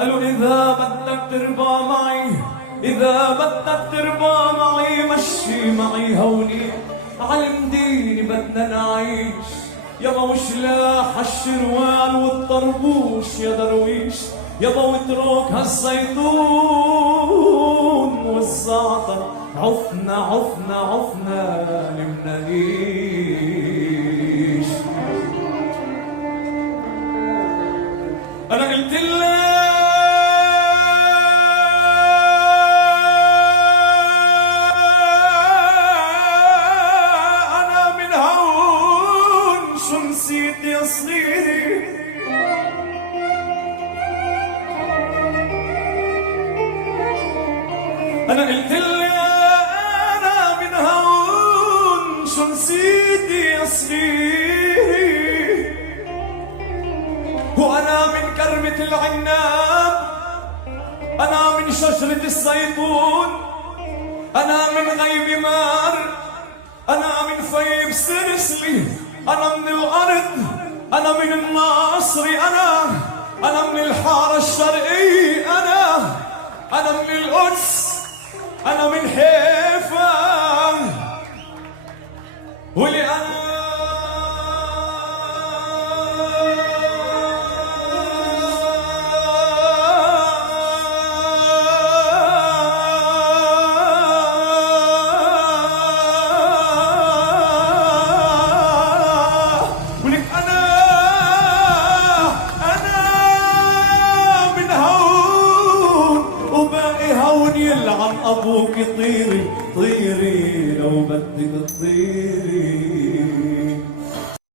قالوا إذا بدك ترضى معي، إذا بدك ترضى معي مشي معي هوني علم ديني بدنا نعيش. يابا وشلاح الشروال والطربوش يا درويش، يابا واترك هالزيتون والزعتر، عفنا عفنا عفنا لمناهيش. أنا قلت لك يا صغيري، أنا قلت لي أنا من هون شو نسيت يا صغيري، وأنا من كرمة العناب، أنا من شجرة الزيتون، أنا من غيب مار، أنا من فيب سرسلي، أنا من الأرض، أنا من الناصري، أنا من الحارة الشرقية، أنا من القدس، أنا من حيفا، ولي أنا يلعن أبوك طيري طيري لو بدك تطيري.